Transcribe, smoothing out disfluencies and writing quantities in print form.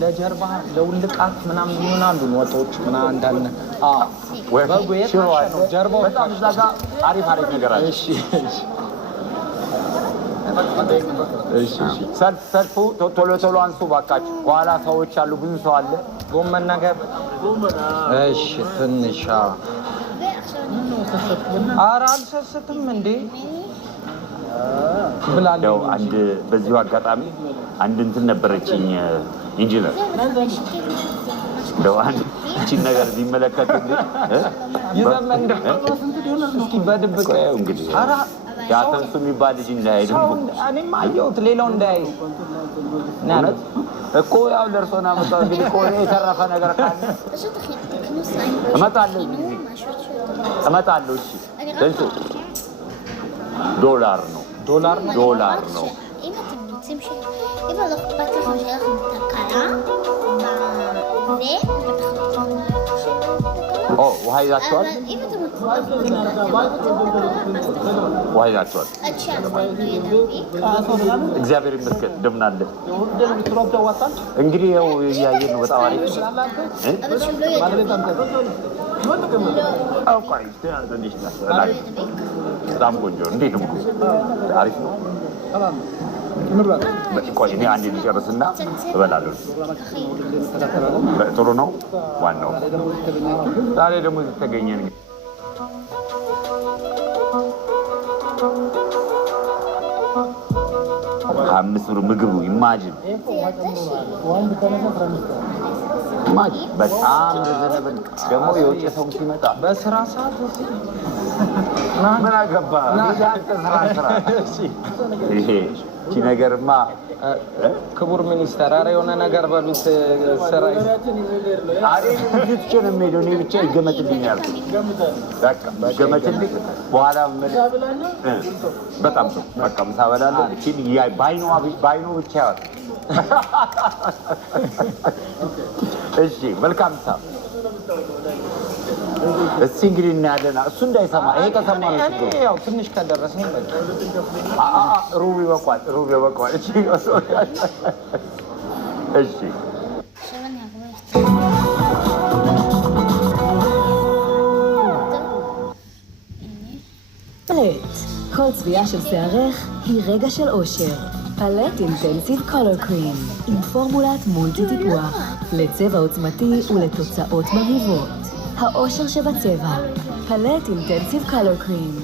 ለጀርባ ለውልቃት ምናምን ይሆናሉ ወጦች ምናምን እንዳለ ጀርባው በጣም እዛ ጋር አሪፍ ነገር አለ። ሰልፉ ቶሎ አንሱ ባካችሁ። ከኋላ ሰዎች አሉ፣ ብዙ ሰው አለ። ጎመን ነገር እሺ ትንሽ ኧረ አልሰስትም እንዴ ብላለሁ። አንድ በዚሁ አጋጣሚ አንድ እንትን ነበረችኝ ኢንጂነር ደዋን እቺን ነገር ቢመለከቱልኝ ይዘመን እስኪ በድብቅ እንግዲህ ያ ተንሱ የሚባል ልጅ እንዳይሄድ እኔም አየሁት ሌላው እንዳይ ማለት እኮ ያው ለርሶና መጣው እንግዲህ እኮ የተረፈ ነገር ካለ እመጣለሁ። እሺ ተንሱ ዶላር ነው אם לא אכפת לך שיהיה לכם תקלה ውሃ ይዛችኋል? אם אתם רוצים ውሃ ይዛችኋል? እግዚአብሔር ይመስገን። እንደምን አለ? እንግዲህ ያው እያየን ነው። በጣም አሪፍ በጣም ቆንጆ። እንዴት ነው? አሪፍ ነው። ቆይ እኔ አንዴ ልጨርስና እበላለሁ። ጥሩ ነው። ዋናው ዛሬ ደግሞ ተገኘን። 5 ብር ምግቡ ኢማጂን በጣም ዘነበል። ደግሞ የውጭ ሰው ሲመጣ በስራ ሰዓት ምን አገባ ስራ ይሄ ነገርማ ክቡር ሚኒስተር ኧረ የሆነ ነገር በሉት። ስራ አሬን ልጅ ነው የሚሄደው። እኔ ብቻ ይገመትልኝ ያልኩት በቃ ይገመትልኝ። በኋላ በጣም ጥሩ በቃ ምሳ በላለሁ። እቺ ባይኖ ብቻ ያወጣ። እሺ መልካም ምሳ። እስኪ እንግዲህ እናያለን። እሱ እንዳይሰማ ይሄ ከሰማ ነው ችግሩ። ያው ትንሽ ከደረሰኝ በቃ ሩብ ይበቃዋል። እሺ כל צביעה של שערך היא רגע של אושר. פלט אינטנסיב קולר קרים עם פורמולת מולטי טיפוח לצבע עוצמתי ולתוצאות מרהיבות. האושר שבצבע. פלט אינטנסיב קולר קרים